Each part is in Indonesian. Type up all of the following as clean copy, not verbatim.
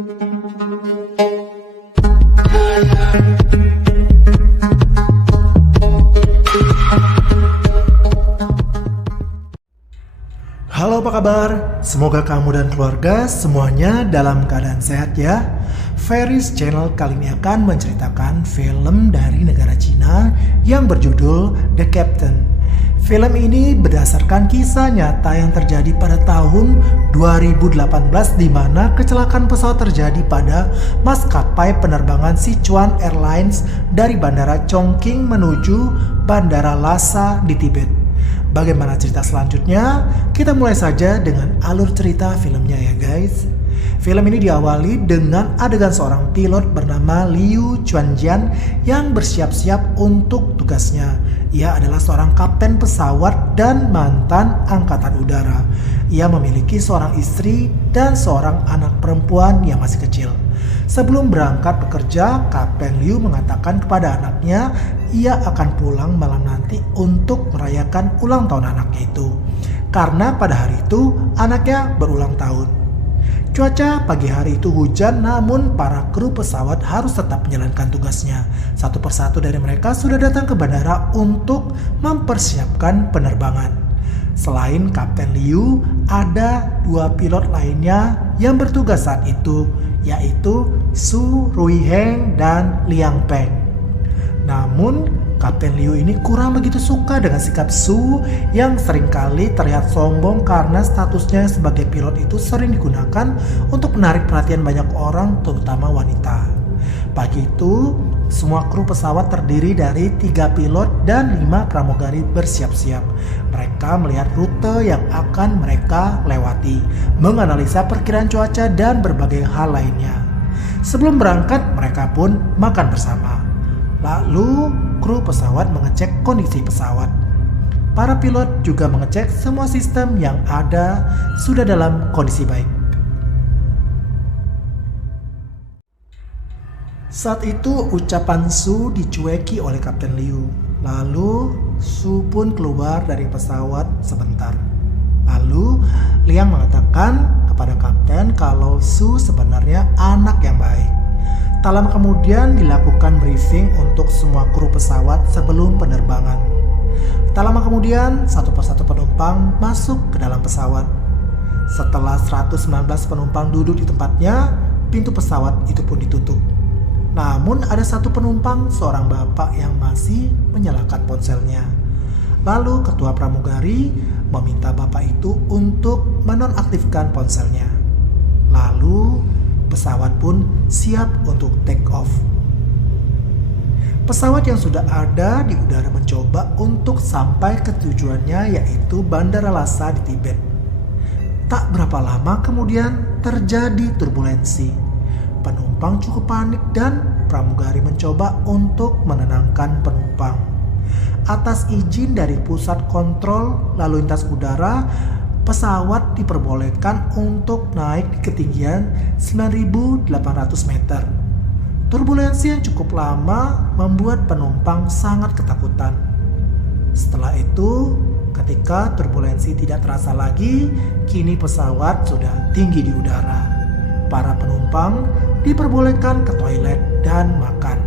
Halo, apa kabar? Semoga kamu dan keluarga semuanya dalam keadaan sehat ya. Ferris Channel kali ini akan menceritakan film dari negara Cina yang berjudul The Captain. Film ini berdasarkan kisah nyata yang terjadi pada tahun 2018 di mana kecelakaan pesawat terjadi pada maskapai penerbangan Sichuan Airlines dari Bandara Chongqing menuju Bandara Lhasa di Tibet. Bagaimana cerita selanjutnya? Kita mulai saja dengan alur cerita filmnya ya guys. Film ini diawali dengan adegan seorang pilot bernama Liu Chuanjian yang bersiap-siap untuk tugasnya. Ia adalah seorang kapten pesawat dan mantan angkatan udara. Ia memiliki seorang istri dan seorang anak perempuan yang masih kecil. Sebelum berangkat bekerja, Kapten Liu mengatakan kepada anaknya ia akan pulang malam nanti untuk merayakan ulang tahun anaknya itu. Karena pada hari itu anaknya berulang tahun. Cuaca pagi hari itu hujan, namun para kru pesawat harus tetap menjalankan tugasnya. Satu persatu dari mereka sudah datang ke bandara untuk mempersiapkan penerbangan. Selain Kapten Liu, ada dua pilot lainnya yang bertugas saat itu, yaitu Su Ruiheng dan Liang Peng. Namun Kapten Liu ini kurang begitu suka dengan sikap Su yang seringkali terlihat sombong karena statusnya sebagai pilot itu sering digunakan untuk menarik perhatian banyak orang, terutama wanita. Pagi itu, semua kru pesawat terdiri dari 3 pilot dan 5 pramugari bersiap-siap. Mereka melihat rute yang akan mereka lewati, menganalisa perkiraan cuaca dan berbagai hal lainnya. Sebelum berangkat, mereka pun makan bersama. Lalu, kru pesawat mengecek kondisi pesawat. Para pilot juga mengecek semua sistem yang ada sudah dalam kondisi baik. Saat itu ucapan Su dicueki oleh Kapten Liu. Lalu Su pun keluar dari pesawat sebentar. Lalu Liang mengatakan kepada Kapten kalau Su sebenarnya anak yang baik. Tak lama kemudian dilakukan briefing untuk semua kru pesawat sebelum penerbangan. Tak lama kemudian satu persatu penumpang masuk ke dalam pesawat. Setelah 119 penumpang duduk di tempatnya, pintu pesawat itu pun ditutup. Namun ada satu penumpang, seorang bapak yang masih menyalakan ponselnya. Lalu ketua pramugari meminta bapak itu untuk menonaktifkan ponselnya. Lalu pesawat pun siap untuk take off. Pesawat yang sudah ada di udara mencoba untuk sampai ke tujuannya, yaitu Bandara Lhasa di Tibet. Tak berapa lama kemudian terjadi turbulensi. Penumpang cukup panik dan pramugari mencoba untuk menenangkan penumpang. Atas izin dari pusat kontrol lalu lintas udara, pesawat diperbolehkan untuk naik di ketinggian 9.800 meter. Turbulensi yang cukup lama membuat penumpang sangat ketakutan. Setelah itu, ketika turbulensi tidak terasa lagi, kini pesawat sudah tinggi di udara. Para penumpang diperbolehkan ke toilet dan makan.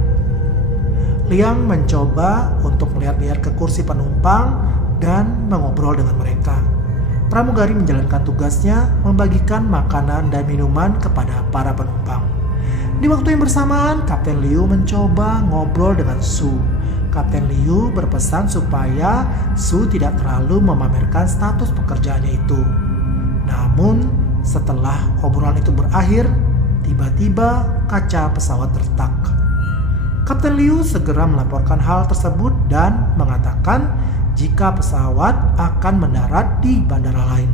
Liang mencoba untuk melihat-lihat ke kursi penumpang dan mengobrol dengan mereka. Pramugari menjalankan tugasnya membagikan makanan dan minuman kepada para penumpang. Di waktu yang bersamaan, Kapten Liu mencoba ngobrol dengan Su. Kapten Liu berpesan supaya Su tidak terlalu memamerkan status pekerjaannya itu. Namun, setelah obrolan itu berakhir, tiba-tiba kaca pesawat retak. Kapten Liu segera melaporkan hal tersebut dan mengatakan jika pesawat akan mendarat di bandara lain.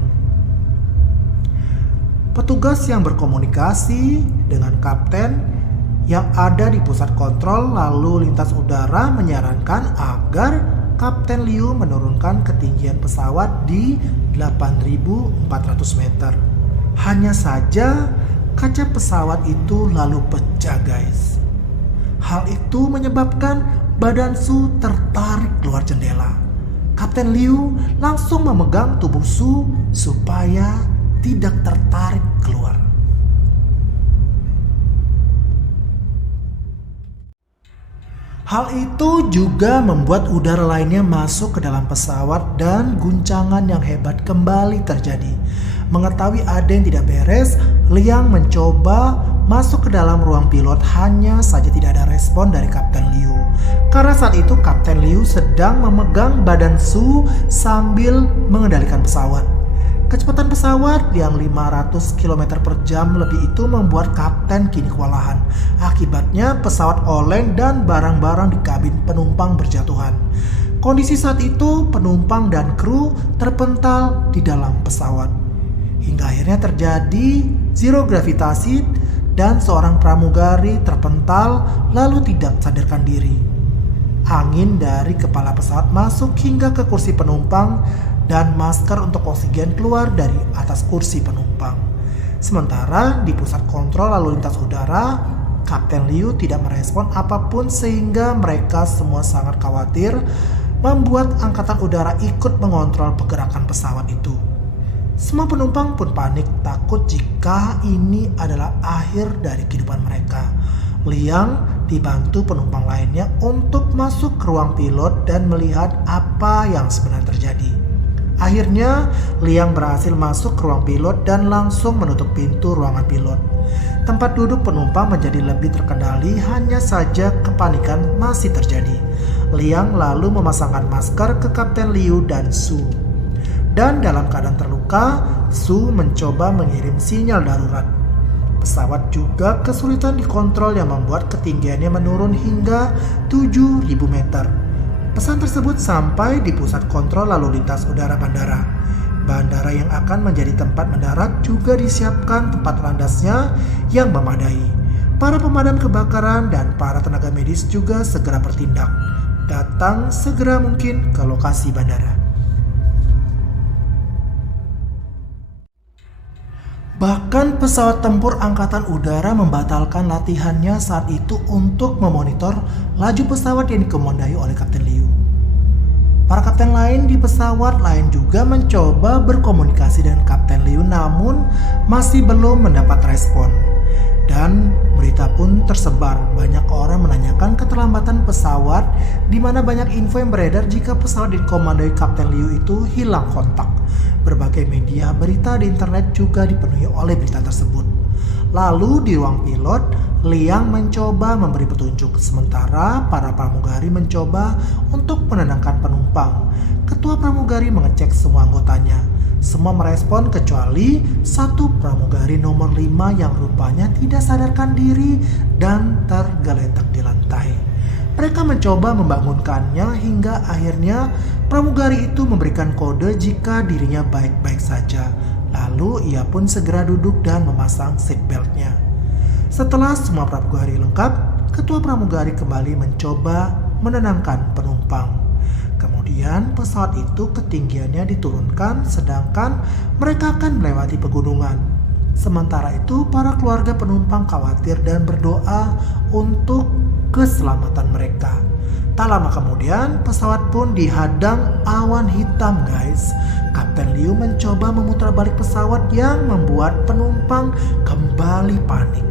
Petugas yang berkomunikasi dengan kapten yang ada di pusat kontrol lalu lintas udara menyarankan agar Kapten Liu menurunkan ketinggian pesawat di 8.400 meter. Hanya saja kaca pesawat itu lalu pecah guys. Hal itu menyebabkan badan Su tertarik keluar jendela. Kapten Liu langsung memegang tubuh Su supaya tidak tertarik keluar. Hal itu juga membuat udara lainnya masuk ke dalam pesawat dan guncangan yang hebat kembali terjadi. Mengetahui ada yang tidak beres, Liang mencoba masuk ke dalam ruang pilot, hanya saja tidak ada respon dari Kapten Liu. Karena saat itu Kapten Liu sedang memegang badan Su sambil mengendalikan pesawat. Kecepatan pesawat yang 500 km per jam lebih itu membuat kapten kini kewalahan. Akibatnya pesawat oleng dan barang-barang di kabin penumpang berjatuhan. Kondisi saat itu penumpang dan kru terpental di dalam pesawat. Hingga akhirnya terjadi zero gravitasi dan seorang pramugari terpental lalu tidak sadarkan diri. Angin dari kepala pesawat masuk hingga ke kursi penumpang dan masker untuk oksigen keluar dari atas kursi penumpang. Sementara di pusat kontrol lalu lintas udara, Kapten Liu tidak merespon apapun sehingga mereka semua sangat khawatir, membuat angkatan udara ikut mengontrol pergerakan pesawat itu. Semua penumpang pun panik, takut jika ini adalah akhir dari kehidupan mereka. Liang dibantu penumpang lainnya untuk masuk ke ruang pilot dan melihat apa yang sebenarnya terjadi. Akhirnya, Liang berhasil masuk ke ruang pilot dan langsung menutup pintu ruangan pilot. Tempat duduk penumpang menjadi lebih terkendali, hanya saja kepanikan masih terjadi. Liang lalu memasangkan masker ke Kapten Liu dan Su. Dan dalam keadaan terluka, Su mencoba mengirim sinyal darurat. Pesawat juga kesulitan dikontrol yang membuat ketinggiannya menurun hingga 7.000 meter. Pesan tersebut sampai di pusat kontrol lalu lintas udara bandara. Bandara yang akan menjadi tempat mendarat juga disiapkan tempat landasnya yang memadai. Para pemadam kebakaran dan para tenaga medis juga segera bertindak, datang segera mungkin ke lokasi bandara. Bahkan pesawat tempur Angkatan Udara membatalkan latihannya saat itu untuk memonitor laju pesawat yang dikomandai oleh Kapten Liu. Para kapten lain di pesawat lain juga mencoba berkomunikasi dengan Kapten Liu, namun masih belum mendapat respon. Dan berita pun tersebar, banyak orang menanyakan keterlambatan pesawat, di mana banyak info yang beredar jika pesawat dikomandoi Kapten Liu itu hilang kontak. Berbagai media berita di internet juga dipenuhi oleh berita tersebut. Lalu di ruang pilot, Liang mencoba memberi petunjuk, sementara para pramugari mencoba untuk menenangkan penumpang. Ketua pramugari mengecek semua anggotanya. Semua merespon kecuali satu pramugari nomor 5 yang rupanya tidak sadarkan diri dan tergeletak di lantai. Mereka mencoba membangunkannya hingga akhirnya pramugari itu memberikan kode jika dirinya baik-baik saja. Lalu ia pun segera duduk dan memasang seatbeltnya. Setelah semua pramugari lengkap, ketua pramugari kembali mencoba menenangkan penumpang. Kemudian pesawat itu ketinggiannya diturunkan sedangkan mereka akan melewati pegunungan. Sementara itu para keluarga penumpang khawatir dan berdoa untuk keselamatan mereka. Tak lama kemudian pesawat pun dihadang awan hitam, guys. Kapten Liu mencoba memutar balik pesawat yang membuat penumpang kembali panik.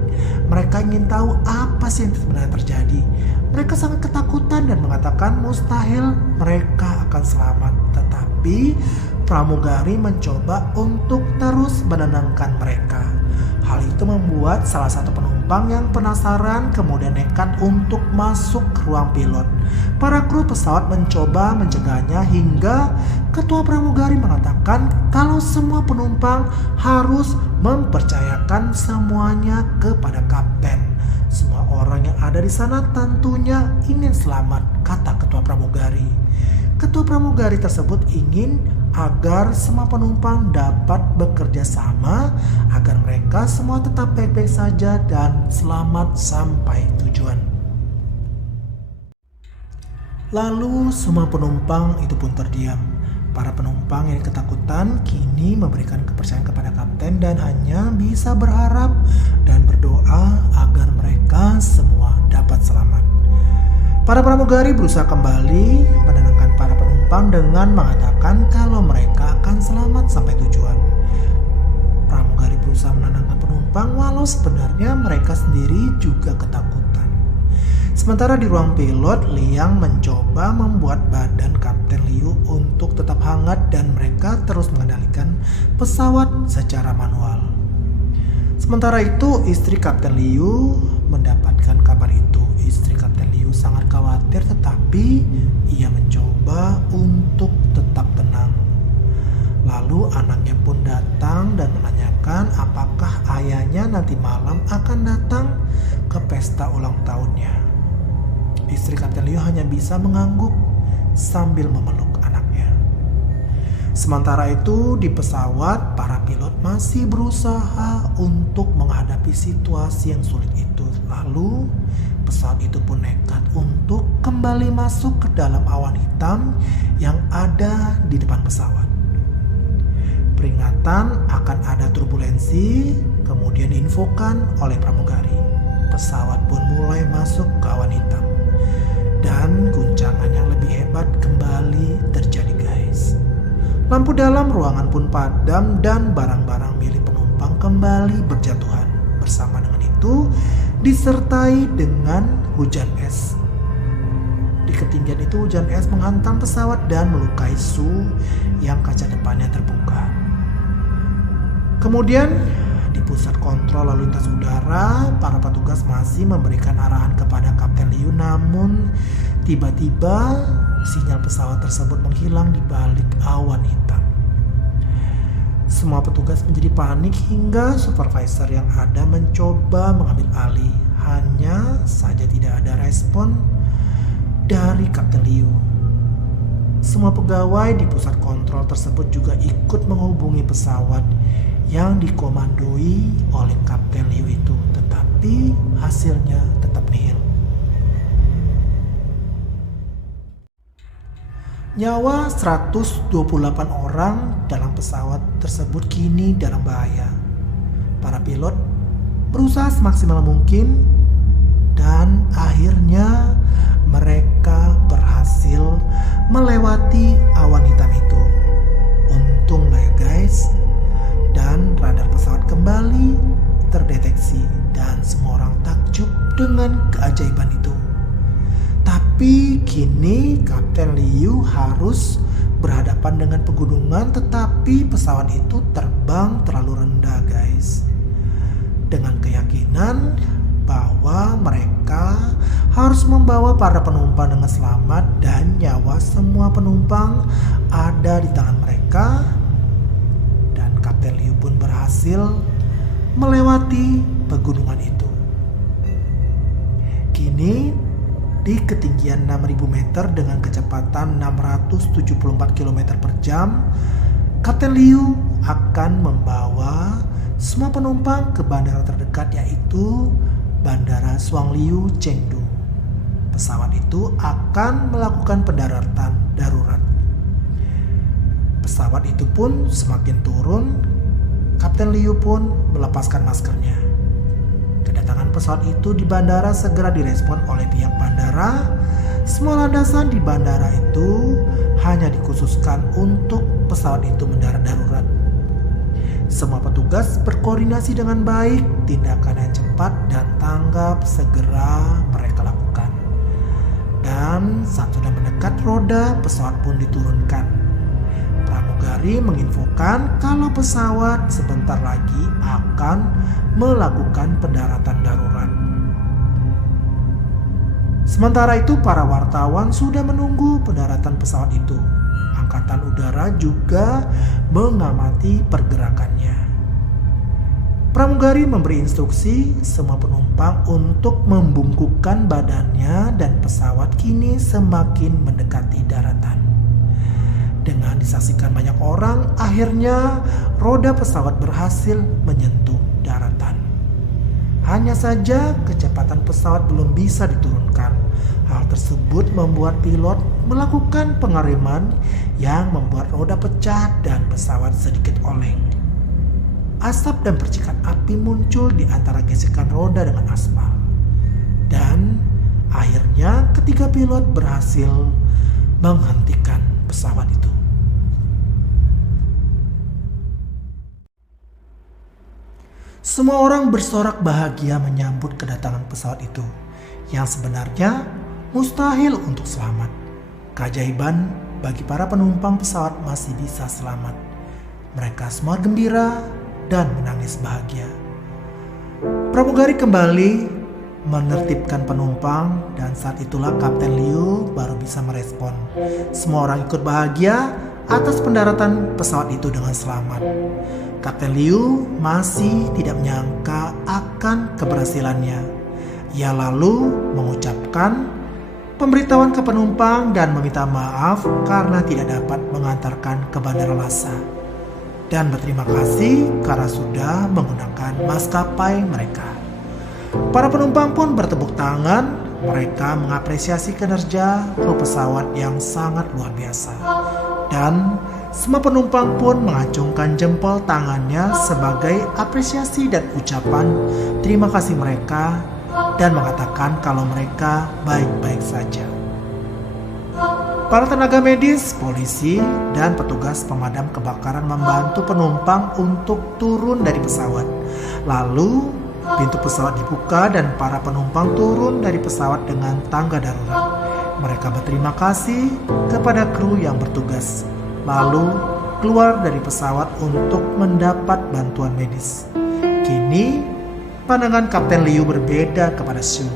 Mereka ingin tahu apa sih yang sebenarnya terjadi. Mereka sangat ketakutan dan mengatakan mustahil mereka akan selamat. Tetapi pramugari mencoba untuk terus menenangkan mereka. Hal itu membuat salah satu penumpang yang penasaran kemudian nekat untuk masuk ke ruang pilot. Para kru pesawat mencoba mencegahnya hingga ketua pramugari mengatakan kalau semua penumpang harus mempercayakan semuanya kepada kapten. Semua orang yang ada di sana tentunya ingin selamat, kata ketua pramugari. Ketua pramugari tersebut ingin agar semua penumpang dapat bekerja sama agar mereka semua tetap baik-baik saja dan selamat sampai tujuan. Lalu semua penumpang itu pun terdiam. Para penumpang yang ketakutan kini memberikan kepercayaan kepada kapten dan hanya bisa berharap dan berdoa agar mereka semua dapat selamat. Para pramugari berusaha kembali menenangkan para penumpang dengan mengatakan kalau mereka akan selamat sampai tujuan. Pramugari berusaha menenangkan penumpang walau sebenarnya mereka sendiri juga ketakutan. Sementara di ruang pilot, Liang mencoba membuat badan Kapten Liu untuk tetap hangat dan mereka terus mengendalikan pesawat secara manual. Sementara itu, istri Kapten Liu mendapatkan kabar itu. Istri Kapten Liu sangat khawatir, tetapi ia mencoba untuk tetap tenang. Lalu anaknya pun datang dan menanyakan apakah ayahnya nanti malam akan datang ke pesta ulang tahunnya. Istri Kapten Liu hanya bisa mengangguk sambil memeluk anaknya. Sementara itu di pesawat, para pilot masih berusaha untuk menghadapi situasi yang sulit itu. Lalu pesawat itu pun nekat untuk kembali masuk ke dalam awan hitam yang ada di depan pesawat. Peringatan akan ada turbulensi kemudian diinfokan oleh pramugari. Pesawat pun mulai masuk ke awan hitam. Dan guncangan yang lebih hebat kembali terjadi, guys. Lampu dalam ruangan pun padam dan barang-barang milik penumpang kembali berjatuhan. Bersama dengan itu disertai dengan hujan es. Di ketinggian itu hujan es menghantam pesawat dan melukai Su yang kaca depannya terbuka. Kemudian di pusat kontrol lalu lintas udara, para petugas masih memberikan arahan kepada Kapten Liu, namun tiba-tiba sinyal pesawat tersebut menghilang di balik awan hitam. Semua petugas menjadi panik hingga supervisor yang ada mencoba mengambil alih. Hanya saja tidak ada respon dari Kapten Liu. Semua pegawai di pusat kontrol tersebut juga ikut menghubungi pesawat yang dikomandoi oleh Kapten Liu itu, tetapi hasilnya tetap nihil. Nyawa 128 orang dalam pesawat tersebut kini dalam bahaya. Para pilot berusaha semaksimal mungkin dan akhirnya mereka berhasil melewati awan hitam itu. Untung lah ya guys. Dan radar pesawat kembali terdeteksi dan semua orang takjub dengan keajaiban itu. Tapi kini Kapten Liu harus berhadapan dengan pegunungan, tetapi pesawat itu terbang terlalu rendah, guys. Dengan keyakinan bahwa mereka harus membawa para penumpang dengan selamat dan nyawa semua penumpang ada di tangan mereka. Kapten Liu pun berhasil melewati pegunungan itu. Kini di ketinggian 6.000 meter dengan kecepatan 674 km per jam, Kapten Liu akan membawa semua penumpang ke bandara terdekat, yaitu Bandara Shuangliu Chengdu. Pesawat itu akan melakukan pendaratan darurat. Pesawat itu pun semakin turun, Kapten Liu pun melepaskan maskernya. Kedatangan pesawat itu di bandara segera direspon oleh pihak bandara. Semua landasan di bandara itu hanya dikhususkan untuk pesawat itu mendarat darurat. Semua petugas berkoordinasi dengan baik, tindakan yang cepat dan tanggap segera mereka lakukan. Dan saat sudah mendekat, roda pesawat pun diturunkan. Pramugari menginfokan kalau pesawat sebentar lagi akan melakukan pendaratan darurat. Sementara itu para wartawan sudah menunggu pendaratan pesawat itu. Angkatan Udara juga mengamati pergerakannya. Pramugari memberi instruksi semua penumpang untuk membungkukkan badannya dan pesawat kini semakin mendekati daratan. Dengan disaksikan banyak orang, akhirnya roda pesawat berhasil menyentuh daratan. Hanya saja kecepatan pesawat belum bisa diturunkan. Hal tersebut membuat pilot melakukan pengereman yang membuat roda pecah dan pesawat sedikit oleng. Asap dan percikan api muncul di antara gesekan roda dengan aspal. Dan akhirnya ketiga pilot berhasil menghentikan pesawat itu. Semua orang bersorak bahagia menyambut kedatangan pesawat itu yang sebenarnya mustahil untuk selamat. Keajaiban bagi para penumpang pesawat masih bisa selamat. Mereka semua gembira dan menangis bahagia. Pramugari kembali menertibkan penumpang dan saat itulah Kapten Liu baru bisa merespon. Semua orang ikut bahagia atas pendaratan pesawat itu dengan selamat. Kapten Liu masih tidak menyangka akan keberhasilannya. Ia lalu mengucapkan pemberitahuan ke penumpang dan meminta maaf karena tidak dapat mengantarkan ke Bandara Lhasa. Dan berterima kasih karena sudah menggunakan maskapai mereka. Para penumpang pun bertepuk tangan. Mereka mengapresiasi kinerja kru pesawat yang sangat luar biasa. Dan semua penumpang pun mengacungkan jempol tangannya sebagai apresiasi dan ucapan terima kasih mereka dan mengatakan kalau mereka baik-baik saja. Para tenaga medis, polisi, dan petugas pemadam kebakaran membantu penumpang untuk turun dari pesawat. Lalu pintu pesawat dibuka dan para penumpang turun dari pesawat dengan tangga darurat. Mereka berterima kasih kepada kru yang bertugas, lalu keluar dari pesawat untuk mendapat bantuan medis. Kini, pandangan Kapten Liu berbeda kepada Su.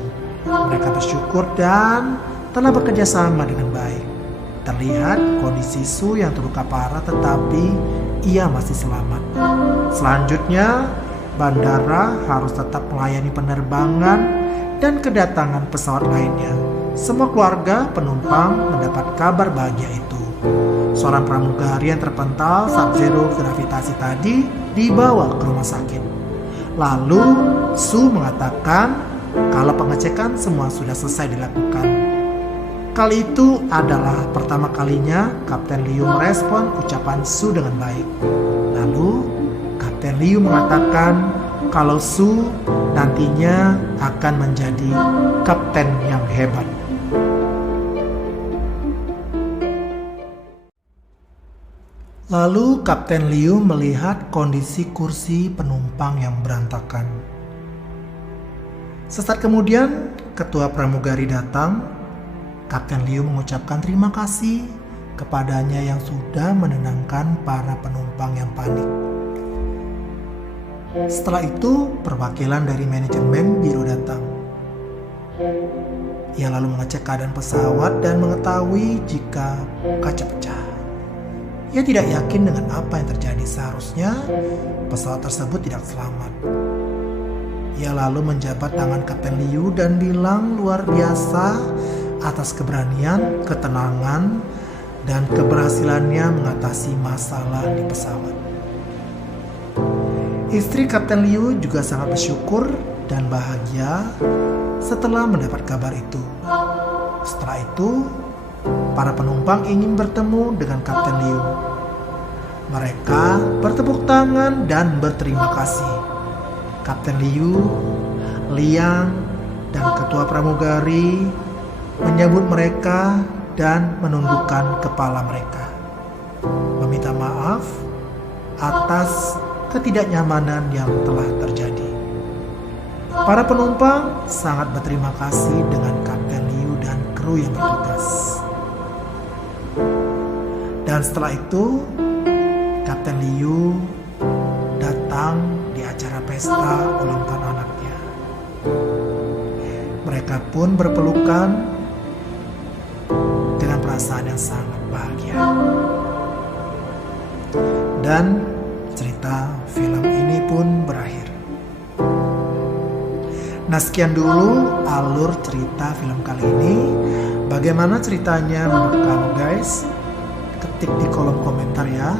Mereka bersyukur dan telah bekerja sama dengan baik. Terlihat kondisi Su yang terluka parah tetapi ia masih selamat. Selanjutnya, bandara harus tetap melayani penerbangan dan kedatangan pesawat lainnya. Semua keluarga penumpang mendapat kabar bahagia itu. Seorang pramugari yang terpental saat zero gravitasi tadi dibawa ke rumah sakit. Lalu Su mengatakan kalau pengecekan semua sudah selesai dilakukan. Kali itu adalah pertama kalinya Kapten Liu merespon ucapan Su dengan baik. Lalu Kapten Liu mengatakan kalau Su nantinya akan menjadi kapten yang hebat. Lalu Kapten Liu melihat kondisi kursi penumpang yang berantakan. Sesaat kemudian ketua pramugari datang. Kapten Liu mengucapkan terima kasih kepadanya yang sudah menenangkan para penumpang yang panik. Setelah itu, perwakilan dari manajemen biro datang. Ia lalu mengecek keadaan pesawat dan mengetahui jika kaca pecah. Ia tidak yakin dengan apa yang terjadi, seharusnya pesawat tersebut tidak selamat. Ia lalu menjabat tangan Kapten Liu dan bilang luar biasa atas keberanian, ketenangan, dan keberhasilannya mengatasi masalah di pesawat. Istri Kapten Liu juga sangat bersyukur dan bahagia setelah mendapat kabar itu. Setelah itu, para penumpang ingin bertemu dengan Kapten Liu. Mereka bertepuk tangan dan berterima kasih. Kapten Liu, Liang, dan ketua pramugari menyambut mereka dan menundukkan kepala mereka, meminta maaf atas ketidaknyamanan yang telah terjadi. Para penumpang sangat berterima kasih dengan Kapten Liu dan kru yang bertugas. Dan setelah itu, Kapten Liu datang di acara pesta ulang tahun anaknya. Mereka pun berpelukan dengan perasaan yang sangat bahagia. Dan cerita film ini pun berakhir. Nah, sekian dulu alur cerita film kali ini. Bagaimana ceritanya menurut kamu guys? Ketik di kolom komentar ya.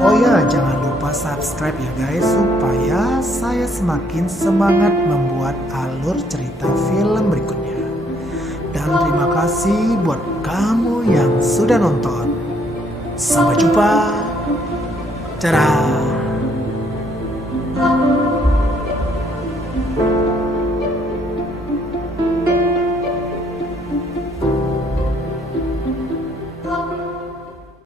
Oh ya, jangan lupa subscribe ya guys, supaya saya semakin semangat membuat alur cerita film berikutnya. Dan terima kasih buat kamu yang sudah nonton. Sampai jumpa. Dadah.